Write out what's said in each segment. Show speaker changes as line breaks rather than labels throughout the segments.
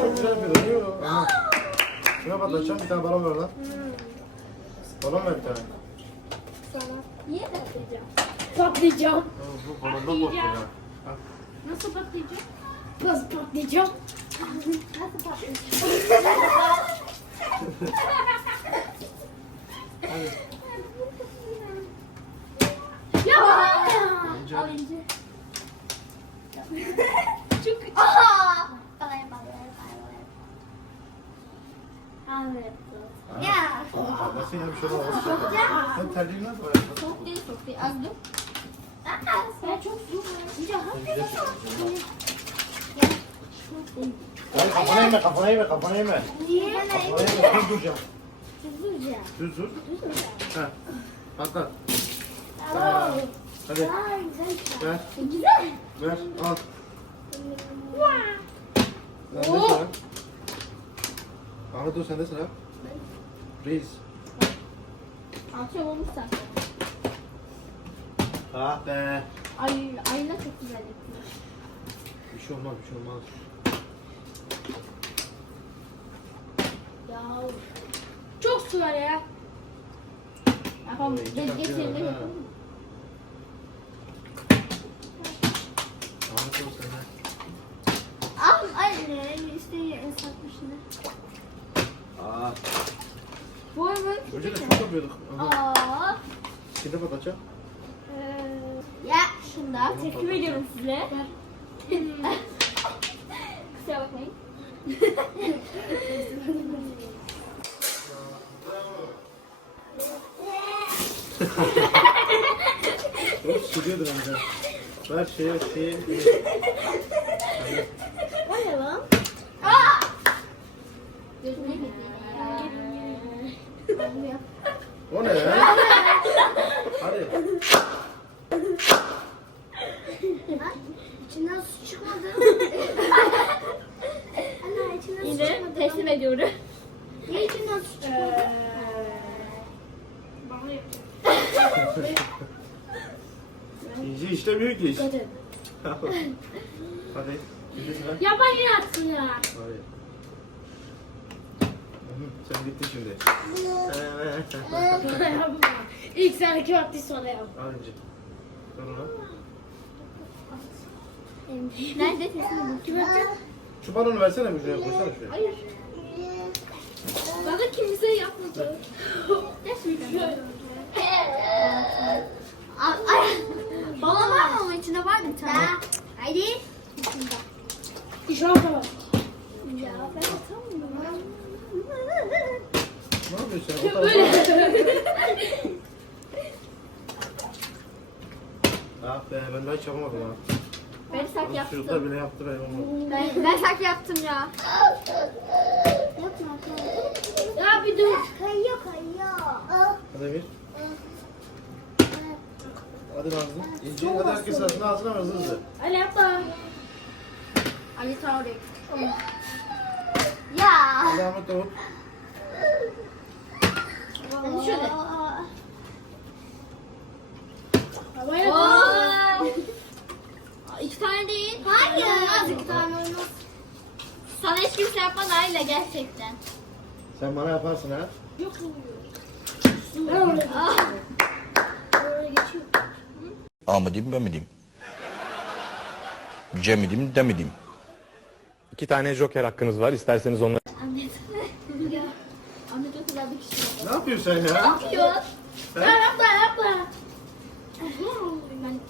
çok güzel o? Aha. Şuna patlatacağım. Bir tane balon ver lan. Balon ver bir tane.
Niye patlayacağım?
Patlayacağım.
Ha, Bu balonda korktu ya. Ha.
Nasıl patlayacağım?
Nasıl patlayacağım?
Nasıl patlayacağım?
Hadi.
Ya! Al ince. Çok... Aha! Bana yap, bana yap, bana yap. Evet. Ya.
Patlasın ya bir şey olmaz. Sen terliğini nasıl var?
Soğuk değil, soğuk değil. Az dur. Aa, ya çok soğuk. Ya, hafif
Hayır kafana yeme kafana yeme kafana yeme.
Niye?
Kafana yeme. Düz duracağım.
Hızlıca.
Düz dur. Ha. Patlat.
Aa,
Hadi ver.
Güzel.
Ver. Al.
Vaa.
Sende Ahmet dur sende sıra. Reis.
Akşam olmuş zaten.
Ah be.
Ay, ayna çok güzel yapıyor.
Bir şey olmaz bir şey olmaz.
Ya.
Çok su var ya.
Yapalım.
Oy,
Geç geç yerine
ha.
yapalım.
Ahmet dur sende.
Al anne. İşte ıslatmışsın.
Aa.
Bu arada
Önce de çok yapıyorduk. Aha.
Aa.
Şimdi patlatacağım.
Ee, ya şundan tepki veriyorum size. Kusura bakmayın.
Çok sürüyordur önce. Ver şeyi şeyi.
O ne lan? Aa! Gözüme gitti. Olmuyor.
O ne ya? Hadi.
İçinden su çıkmadı. Anne içinden su
Yine
çıkmadı.
teslim ediyorum.
Niye içinden su çıkmadı?
Bana yapacağım.
İnci işlemiyor ki iş.
Hadi.
Hadi. Şimdi sıra.
Ya ben yine ya.
Hadi. Sen bittin şimdi.
İlk sen iki attı sonra yap.
Ver ona.
Nerede teslim
Kim attı?
Şu balonu versene bir şuraya koysana şuraya.
Hayır. Bana kimse yapmadı.
Gerçekten. Al, ay. Balon var mı onun içinde var mı bir tane? Haydi.
İş orada var.
Ya ben atamıyorum.
Ne yapıyorsun? O tarafa-
Böyle.
Ah be ben daha hiç yapamadım ha.
Ben sak yaptım.
Çocuklar bile yaptı ben olmadı.
Ben, ben sak yaptım ya. Yapma
Ya bir dur.
Kayıyor kayıyor.
Hadi bir. Hadi Nazlı. İnci hadi herkes ağzına ver hızlı hızlı.
Ali yapma.
Ali Tarık. Ya.
Hadi Ahmet Davut.
Hadi şöyle.
Havaya dur.
Oo. İki tane değil. Hayır. Az iki tane olmaz. Sana hiç kimse yapmaz Ayla gerçekten.
Sen bana yaparsın ha.
Yok. Ben oraya
Ah.
Oraya geçiyorum.
A mı diyeyim, B mi diyeyim? C mi diyeyim, D mi diyeyim?
İki tane joker hakkınız var. İsterseniz onları
Ahmet. ya. Ahmet o kadar bir kişi.
Ne yapıyorsun sen
Ne
ya?
yapıyor?
Ya yapma yapma.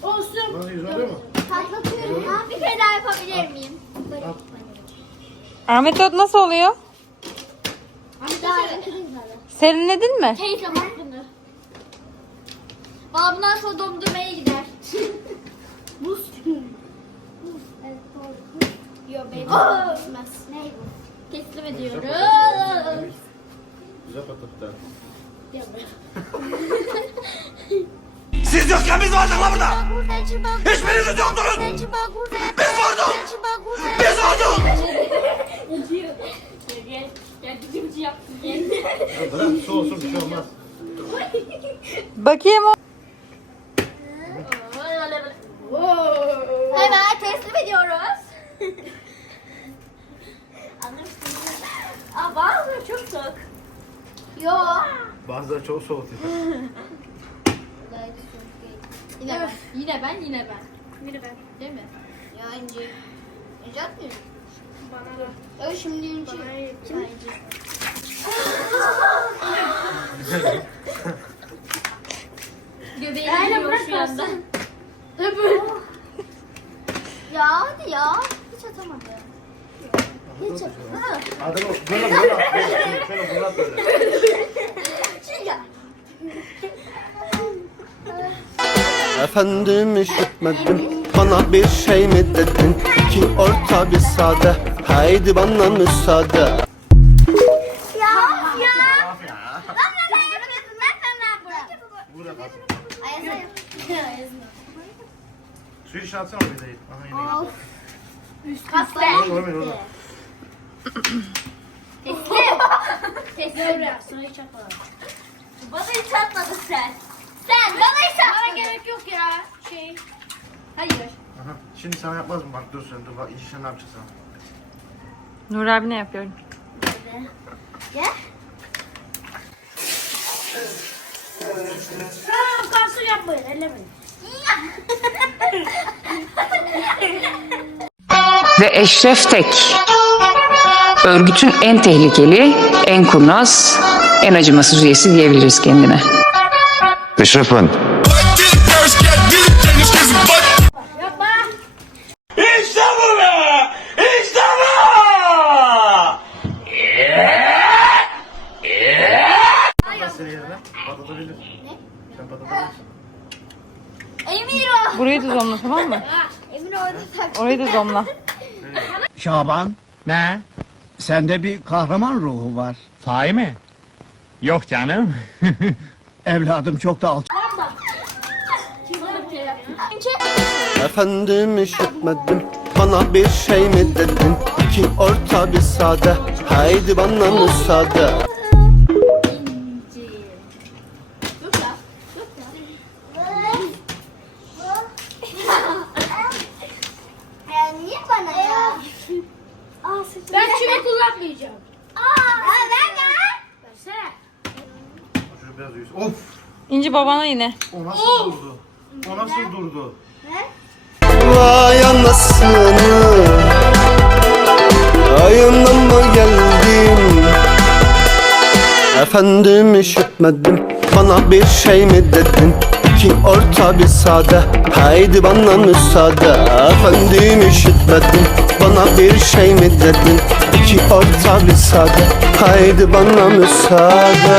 Olsun.
Bana yüz oluyor mu?
Patlatıyorum. Bir kere daha yapabilir miyim?
Al.
Ahmet Öt nasıl oluyor?
Daha sana.
Serinledin mi?
Teyze bak bunu. Valla bundan sonra dondurmaya gider. Buz. Buz. Evet doğru. Buz. Yok benim. Ne bu? Teslim.
Güzel patlattı.
Siz yokken biz vardık la burada! Hiçbiriniz yoktunuz! Biz vurduk! Biz vurduk!
Gel,
Bakayım o.
Hemen teslim ediyoruz. Anlamışsınız.
Bazıları çok soğuk.
Yo. Bazıları çok soğuk. yine ben, yine ben, yine ben.
Yine ben.
Değil mi? Ya ince. İnce atmıyorum.
Bana da.
Ya şimdi Kim? İnci. Göbeğini
Aynen
yiyor
bırak
şu anda.
kalsın. Öbür.
Ya hadi ya. Hiç atamadı. Hiç atamadı.
Hadi bak böyle böyle. Şöyle, Şöyle böyle böyle.
Ya.
Efendim üşütmedim Bana bir şey mi dedin İki orta bir sade Haydi bana müsaade
Ya ya.
Suyu işe atsana. Aha yine.
Of.
Üst
Kastel.
Orada orada orada.
Teslim. Teslim.
Sana hiç yapmadım.
Bana hiç atmadın sen. Sen bana hiç
Bana
atmadın.
gerek yok ya. Şey.
Hayır.
Aha. Şimdi sana yapmaz mı? Bak dur sen dur bak sen ne yapacaksın?
Nur abi ne yapıyorum?
Gel.
Tamam kalsın yapmayın. Ellemeyin.
ve Eşref Tek. Örgütün en tehlikeli, en kurnaz, en acımasız üyesi diyebiliriz kendine.
Eşref'in.
Yapma.
Emir o.
Burayı da zomla tamam mı?
Emir orada tak.
Orayı da zomla.
Şaban. Ne? Sende bir kahraman ruhu var.
Sahi mi? Yok canım.
Evladım çok da
yaptı?
Efendim üşütmedim Bana bir şey mi dedin İki orta bir sade Haydi bana müsaade
İnci. Dur ya. Dur ya. Ya niye bana ya? Aa, sıçradı.
Ben çivi kullanmayacağım.
Aa, ben de.
Versene.
Şunu biraz uyusun. Of!
İnci babana yine.
O nasıl durdu? O nasıl durdu?
Vay anasını Ayından mı geldim Efendim üşütmedim Bana bir şey mi dedin İki orta bir sade Haydi bana müsaade Efendim üşütmedim Bana bir şey mi dedin ki orta bir Haydi bana müsaade.